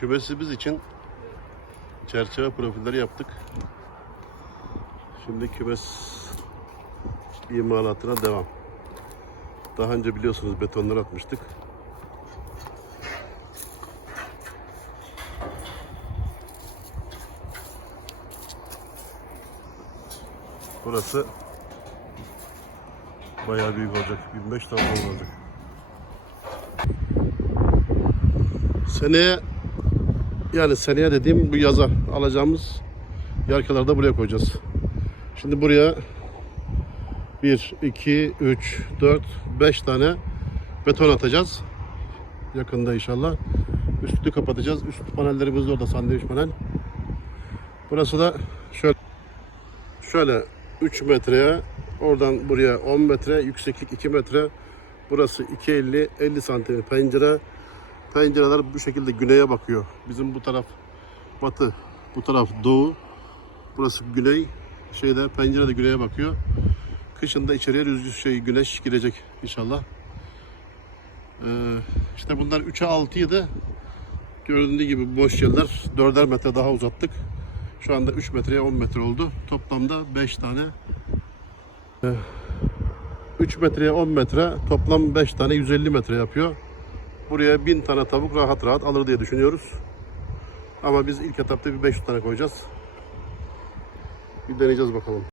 Kümesimiz için çerçeve profilleri yaptık. Şimdi kümes imalatına devam. Daha önce biliyorsunuz betonları atmıştık. Burası bayağı büyük olacak. 25 tane olacak. Seneye yani seneye dediğim bu yaza alacağımız yarkaları da buraya koyacağız. Şimdi buraya 1, 2, 3, 4, 5 tane beton atacağız. Yakında inşallah. Üstünü kapatacağız. Üst panellerimiz orada sandviç panel. Burası da şöyle şöyle 3 metreye oradan buraya 10 metre yükseklik 2 metre burası 2.50 50 santim pencere pencereler bu şekilde güneye bakıyor bizim bu taraf batı bu taraf doğu burası güney şeyde pencere de güneye bakıyor kışın da içeriye rüzgar şey güneş girecek inşallah ee, işte bunlar 3'e 6'yı da göründüğü gibi boş yerler 4'er metre daha uzattık şu anda 3 metreye 10 metre oldu. Toplamda 5 tane. 3 metreye 10 metre. Toplam 5 tane 150 metre yapıyor. Buraya 1000 tane tavuk rahat rahat alır diye düşünüyoruz. Ama biz ilk etapta bir 500 tane koyacağız. Bir deneyeceğiz bakalım.